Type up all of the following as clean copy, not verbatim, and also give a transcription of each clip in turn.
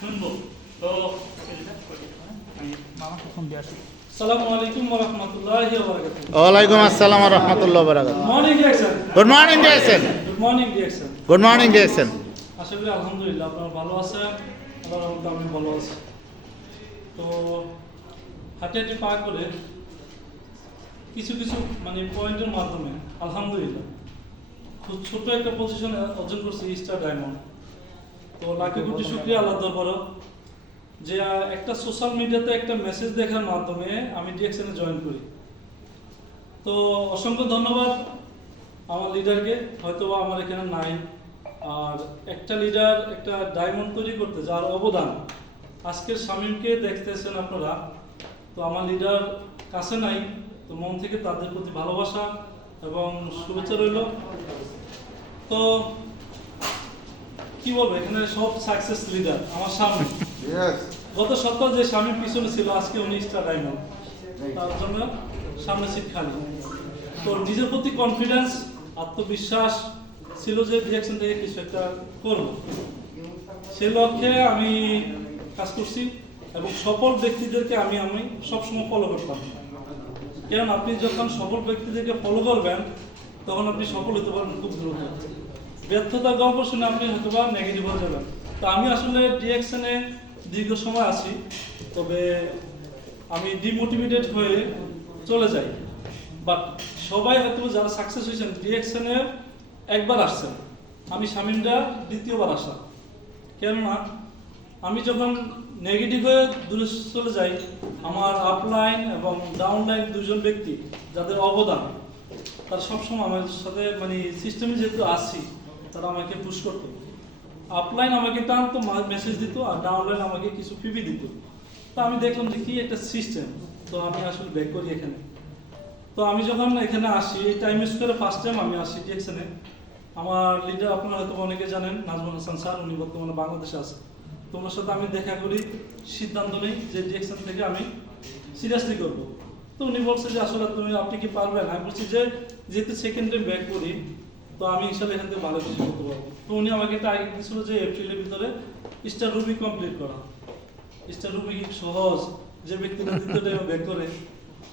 শুনবো। তো আমি মামাকে ফোন দিয়ে আসি। আসসালামু আলাইকুম ওয়া রাহমাতুল্লাহি ওয়া বারাকাতুহু। ওয়ালাইকুম আসসালাম ওয়া রাহমাতুল্লাহি ওয়া বারাকাতুহু। Morning reaction. Good morning reaction. Good morning reaction. Good morning reaction. আশা করি আলহামদুলিল্লাহ আপনারা ভালো আছেন, আল্লাহর রহমতে আমি ভালো আছি। তো হাঁটে হাঁটে পা করে কিছু কিছু মানে পয়েন্টের মাধ্যমে আলহামদুলিল্লাহ খুব ছোট একটা পজিশনে অর্জন করছি স্টার ডায়মন্ড। তো লাখে কোটি শুকরিয়া আল্লাহ দরবারে যে একটা সোশ্যাল মিডিয়াতে একটা মেসেজ দেখার মাধ্যমে আমি ডিএক্সএনে জয়েন করি। তো অসংখ্য ধন্যবাদ আমার লিডারকে, হয়তো আমার এখানে নাই। আর একটা লিডার একটা ডায়মন্ড তৈরি করতে যার অবদান আজকের শামীমকে দেখতেছেন আপনারা, তো আমার লিডার কাছে নাই, তো মন থেকে তাদের প্রতি ভালোবাসা এবং শুভেচ্ছা রইল। তো কি বলবো, এখানে সব সাকসেস লিডার আমার সামনে। গত সপ্তাহ যে শামীম পিছনে ছিল, আজকে 19টা ডায়মন্ড, তার জন্য সামনে সিট খালি। তো নিজের প্রতি কনফিডেন্স, আত্মবিশ্বাস ছিল যে ডিরেকশন থেকে কিছু একটা করব, সেই লক্ষ্যে আমি কাজ করছি এবং সফল ব্যক্তিদেরকে আমি সবসময় ফলো করতাম। কারণ আপনি যখন সফল ব্যক্তিদেরকে ফলো করবেন তখন আপনি সফল হতে পারবেন খুব দ্রুত। ব্যর্থতার গল্প শুনে আপনি হয়তো বা নেগেটিভ হয়ে যাবেন। তো আমি আসলে ডিরেকশনে দীর্ঘ সময় আছি, তবে আমি ডিমোটিভেটেড হয়ে চলে যাই। বাট সবাই হয়তো যারা সাকসেস হয়েছেন ডিরেকশনে একবার আসছেন, আমি শামীমরা দ্বিতীয়বার আসা। কেননা আমি যখন নেগেটিভ হয়ে দূরে চলে যাই, আমার আপলাইন এবং ডাউনলাইন দুজন ব্যক্তি যাদের অবদান, তারা সবসময় আমার সাথে মানে সিস্টেমে যেহেতু আসছি, তারা আমাকে পুশ করতো। আপলাইন আমাকে টানতো, মেসেজ দিত, আর ডাউনলাইন আমাকে কিছু ফিবি দিত। তো আমি দেখলাম যে কি একটা সিস্টেম, তো আমি আসলে ব্যাক করি এখানে। তো আমি যখন এখানে আসি, এই টাইম ইউজ করে ফার্স্ট টাইম আমি আসি ডিরেকশনে। আমার লিডার আপনারা হয়তো অনেকে জানেন, নাজমুল হাসান স্যার, উনি বর্তমানে বাংলাদেশে আছে। তো ওনার সাথে আমি দেখা করি, সিদ্ধান্ত নেই যে ডিরেকশন থেকে আমি সিরিয়াসলি করব। তো উনি বলছে যে আসলে আপনি কি পারবেন? আমি বলছি যে যেহেতু সেকেন্ড টাইম ব্যাক করি, তো আমি ইনশাল্লাহ এখান থেকে ভালো কিছু করতে পারবো। তো উনি আমাকে টার্গেট দিয়েছিল যে এপ্রিলের ভিতরে স্টার রুবি কমপ্লিট করা। স্টার রুবি কি সহজ, যে ব্যক্তিটা দ্বিতীয় টাইমে ব্যাক করে?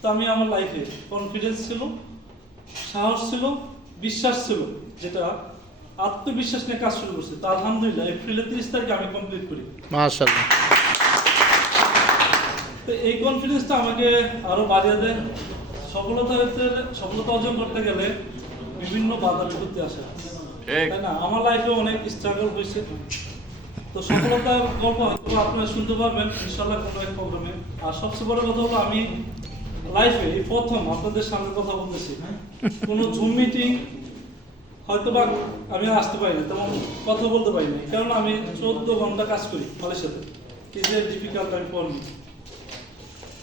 তো আমি আমার লাইফে কনফিডেন্স ছিল, সাহস ছিল, বিশ্বাস ছিল, যেটা আত্মবিশ্বাস নিয়ে কাজ শুরু করছে। তো আলহামদুলিল্লাহ এপ্রিলের 30 তারিখে আমি কমপ্লিট করি। মাশাআল্লাহ। তো এই কনফিডেন্সটা আমাকে আরো বাড়িয়ে দেয়। সফলতা অর্জন করতে গেলে বিভিন্ন বাধা বিপত্তি আসে, তাই না? আমার লাইফে অনেক স্ট্রাগল হয়েছে। তো সফলতার গল্প হয়তো আপনারা শুনতে পারবেন ইনশাআল্লাহ কোনো এক প্রোগ্রামে। আর সবচেয়ে বড় কথা হলো, আমি লাইফে এই প্রথম আপনাদের সামনে কথা বলতেছি। কোনো জুম মিটিং হয়তো বা আমি আসতে পারি না, তেমন কথা বলতে পারি না, কারণ আমি 14 ঘন্টা কাজ করি মালয়েশিয়াতে। Is a difficult time for me.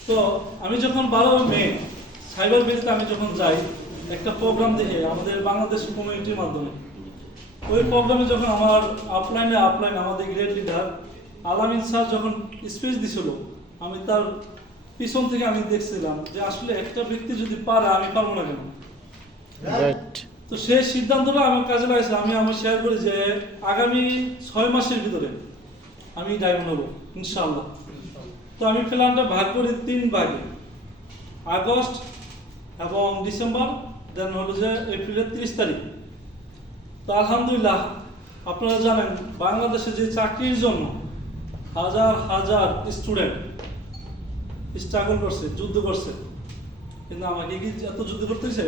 তো আমি যখন 12 মে সাইবার বেজে আমি যখন যাই, একটা প্রোগ্রাম দেখে আমাদের বাংলাদেশ কমিউনিটির মাধ্যমে, ওই প্রোগ্রামে যখন আমার আপলাইন আমাদের গ্রেট লিডার আলামিন স্যার যখন স্পিচ দিছিল, আমি তার পিছন থেকে আমি দেখছিলাম যে আসলে একটা ব্যক্তি যদি পারে, আমি পারবো না কেন? তো সেই সিদ্ধান্তটা আমার কাজে লাগছে। আমি আমার শেয়ার করি যে আগামী 6 মাসের ভিতরে আমি ডায়মন্ড হবো ইনশাআল্লাহ। তো আমি প্ল্যানটা ভাগ করি 3 ভাগে, আগস্ট এবং ডিসেম্বর, দেন হলো যে এপ্রিলের 30 তারিখ। তো আলহামদুলিল্লাহ আপনারা জানেন, বাংলাদেশে যে চাকরির জন্য হাজার হাজার স্টুডেন্ট স্ট্রাগল করছে, যুদ্ধ করছে, কিন্তু আমাকে কি এত যুদ্ধ করতে হয়েছে?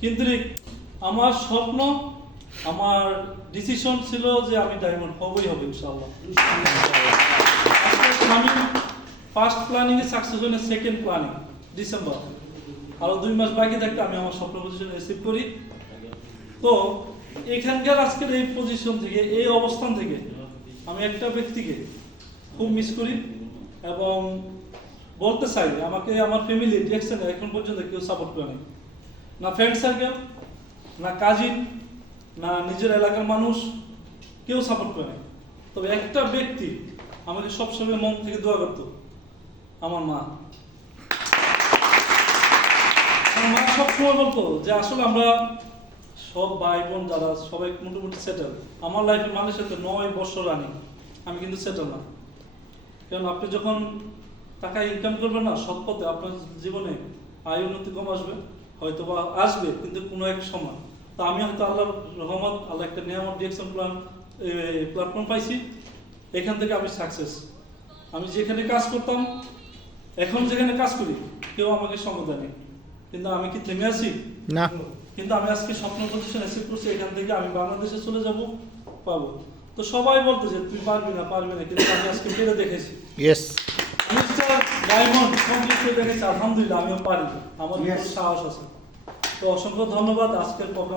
কিন্তু আমার স্বপ্ন, আমার ডিসিশন ছিল যে আমি ডায়মন্ড হবই হবে ইনশাআল্লাহ। আমি ফার্স্ট প্ল্যানিং এ সাকসেস হইলে সেকেন্ড প্ল্যানিং ডিসেম্বর, আরো 2 মাস বাকি থাকতে আমি আমার স্বপ্ন পজিশন রিসিভ করি। তো এখানকার আজকের এই পজিশন থেকে, এই অবস্থান থেকে আমি একটা ব্যক্তিকে খুব মিস করি এবং বলতে চাই, আমাকে আমার ফ্যামিলি ডিরেকশনে এখন পর্যন্ত কেউ সাপোর্ট করে নাই, না ফ্রেন্ড সার্কেল, না কাজিন, না নিজের এলাকার মানুষ, কেউ সাপোর্ট করে নাই। তবে একটা ব্যক্তি আমাকে সবসময় মন থেকে দোয়া করত, আমার মা। আমার মা সবসময় বলতো যে আসলে আমরা সব ভাই বোন যারা সবাই মোটামুটি সেটেল। আমার লাইফে মানুষের তো 9 বছর রানিং, আমি কিন্তু সেটেল না। কারণ আপনি যখন টাকা ইনকাম করবেন না সৎ পথে, আপনার জীবনে আয় উন্নতি কম আসবে, হয়তো বা আসবে কিন্তু কোনো এক সময়। তো আমি হয়তো আল্লাহর রহমত, আল্লাহ একটা নিয়ামত ডিরেকশন প্ল্যাটফর্ম পাইছি, এখান থেকে আমি সাকসেস। আমি যেখানে কাজ করতাম, এখন যেখানে কাজ করি কেউ আমাকে সঙ্গ দেয়নি, কিন্তু আমি কি থেমে আছি? না। কিন্তু আমি আজকে স্বপ্ন প্রতিষ্ঠান অ্যাচিভ করছি, এখান থেকে আমি বাংলাদেশে চলে যাব, পাবো। তো সবাই বলতো যে তুই পারবি না, কিন্তু আমি আজকে পেরে দেখেছি। ইয়েস। মিস্টার ডায়মন্ড কমপ্লিট করে দেখেছি, আলহামদুলিল্লাহ আমিও পারি, আমার ভিতরে সাহস আছে। তো অসংখ্য ধন্যবাদ আজকের প্রোগ্রাম